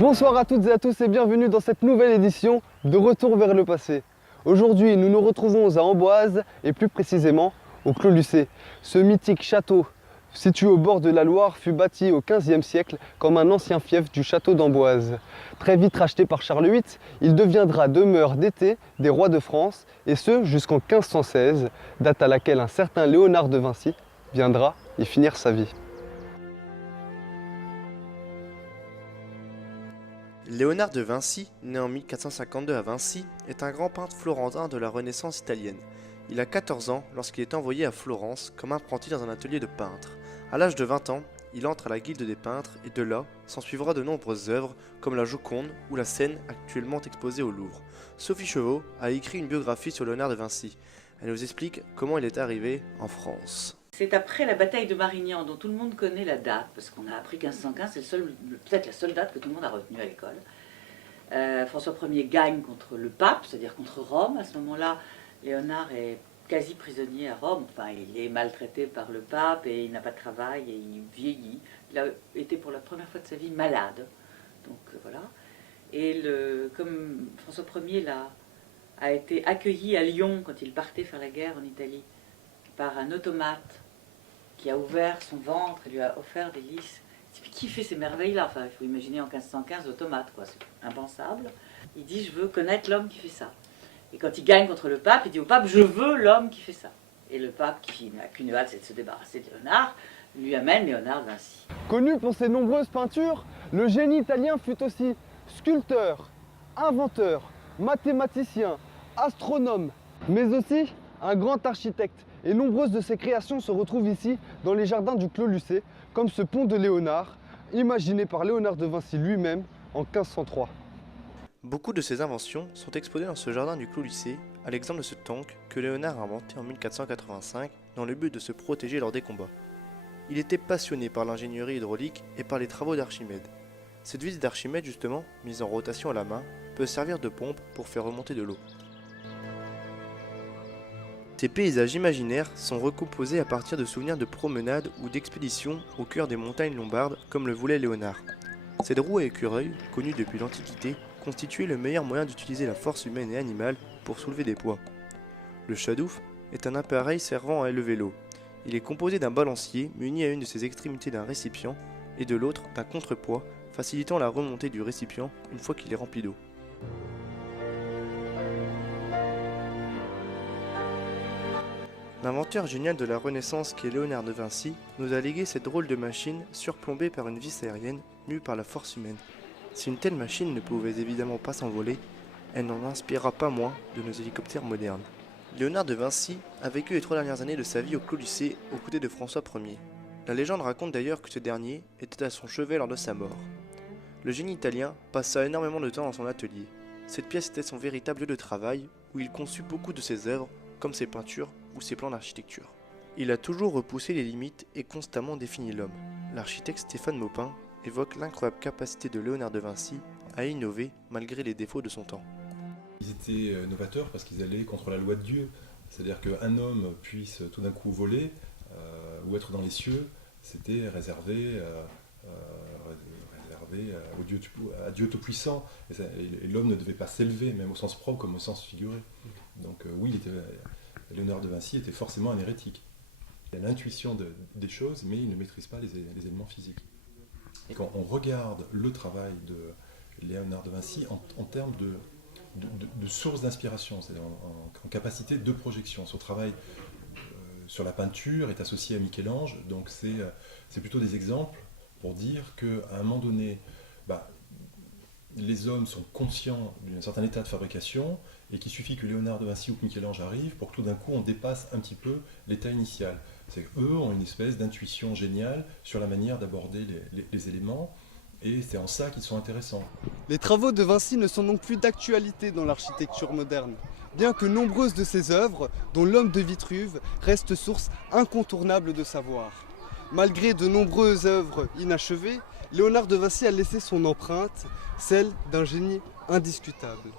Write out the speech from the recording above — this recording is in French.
Bonsoir à toutes et à tous et bienvenue dans cette nouvelle édition de Retour vers le passé. Aujourd'hui, nous nous retrouvons à Amboise et plus précisément au Clos Lucé. Ce mythique château situé au bord de la Loire fut bâti au XVe siècle comme un ancien fief du château d'Amboise. Très vite racheté par Charles VIII, il deviendra demeure d'été des rois de France et ce jusqu'en 1516, date à laquelle un certain Léonard de Vinci viendra y finir sa vie. Léonard de Vinci, né en 1452 à Vinci, est un grand peintre florentin de la Renaissance italienne. Il a 14 ans lorsqu'il est envoyé à Florence comme apprenti dans un atelier de peintre. À l'âge de 20 ans, il entre à la Guilde des peintres et de là, s'ensuivra de nombreuses œuvres comme la Joconde ou la Seine actuellement exposée au Louvre. Sophie Chevaux a écrit une biographie sur Léonard de Vinci. Elle nous explique comment il est arrivé en France. C'est après la bataille de Marignan, dont tout le monde connaît la date, parce qu'on a appris 1515, c'est peut-être la seule date que tout le monde a retenue à l'école. François Ier gagne contre le pape, c'est-à-dire contre Rome. À ce moment-là, Léonard est quasi prisonnier à Rome. Enfin, il est maltraité par le pape et il n'a pas de travail et il vieillit. Il a été pour la première fois de sa vie malade. Donc voilà. Et comme François Ier a été accueilli à Lyon quand il partait faire la guerre en Italie par un automate qui a ouvert son ventre et lui a offert des lys. Qui fait ces merveilles-là? Enfin, il faut imaginer en 1515 l'automate, quoi, c'est impensable. Il dit, je veux connaître l'homme qui fait ça. Et quand il gagne contre le pape, il dit au pape, je veux l'homme qui fait ça. Et le pape, qui n'a qu'une hâte, c'est de se débarrasser de Léonard, lui amène Léonard de Vinci. Connu pour ses nombreuses peintures, le génie italien fut aussi sculpteur, inventeur, mathématicien, astronome, mais aussi un grand architecte. Et nombreuses de ses créations se retrouvent ici, dans les jardins du Clos Lucé, comme ce pont de Léonard, imaginé par Léonard de Vinci lui-même en 1503. Beaucoup de ses inventions sont exposées dans ce jardin du Clos Lucé, à l'exemple de ce tank que Léonard a inventé en 1485 dans le but de se protéger lors des combats. Il était passionné par l'ingénierie hydraulique et par les travaux d'Archimède. Cette vis d'Archimède justement, mise en rotation à la main, peut servir de pompe pour faire remonter de l'eau. Ces paysages imaginaires sont recomposés à partir de souvenirs de promenades ou d'expéditions au cœur des montagnes lombardes comme le voulait Léonard. Cette roue à écureuil, connue depuis l'Antiquité, constituait le meilleur moyen d'utiliser la force humaine et animale pour soulever des poids. Le chadouf est un appareil servant à élever l'eau. Il est composé d'un balancier muni à une de ses extrémités d'un récipient et de l'autre d'un contrepoids facilitant la remontée du récipient une fois qu'il est rempli d'eau. L'inventeur génial de la Renaissance qu'est Léonard de Vinci nous a légué cette drôle de machine surplombée par une vis aérienne mue par la force humaine. Si une telle machine ne pouvait évidemment pas s'envoler, elle n'en inspirera pas moins de nos hélicoptères modernes. Léonard de Vinci a vécu les 3 dernières années de sa vie au Clos Lucé aux côtés de François Ier. La légende raconte d'ailleurs que ce dernier était à son chevet lors de sa mort. Le génie italien passa énormément de temps dans son atelier. Cette pièce était son véritable lieu de travail où il conçut beaucoup de ses œuvres, comme ses peintures ou ses plans d'architecture. Il a toujours repoussé les limites et constamment défini l'homme. L'architecte Stéphane Maupin évoque l'incroyable capacité de Léonard de Vinci à innover malgré les défauts de son temps. Ils étaient novateurs parce qu'ils allaient contre la loi de Dieu. C'est-à-dire qu'un homme puisse tout d'un coup voler ou être dans les cieux, c'était réservé à Dieu Tout-Puissant. Et l'homme ne devait pas s'élever, même au sens propre comme au sens figuré. Donc oui, Léonard de Vinci était forcément un hérétique. Il a l'intuition des choses, mais il ne maîtrise pas les éléments physiques. Et quand on regarde le travail de Léonard de Vinci en termes de source d'inspiration, c'est-à-dire en capacité de projection, son travail sur la peinture est associé à Michel-Ange, donc c'est plutôt des exemples pour dire qu'à un moment donné, les hommes sont conscients d'un certain état de fabrication et qu'il suffit que Léonard de Vinci ou que Michel-Ange arrive pour que tout d'un coup on dépasse un petit peu l'état initial. C'est qu'eux ont une espèce d'intuition géniale sur la manière d'aborder les éléments et c'est en ça qu'ils sont intéressants. Les travaux de Vinci ne sont donc plus d'actualité dans l'architecture moderne, bien que nombreuses de ses œuvres, dont l'Homme de Vitruve, restent source incontournable de savoir. Malgré de nombreuses œuvres inachevées, Léonard de Vinci a laissé son empreinte, celle d'un génie indiscutable.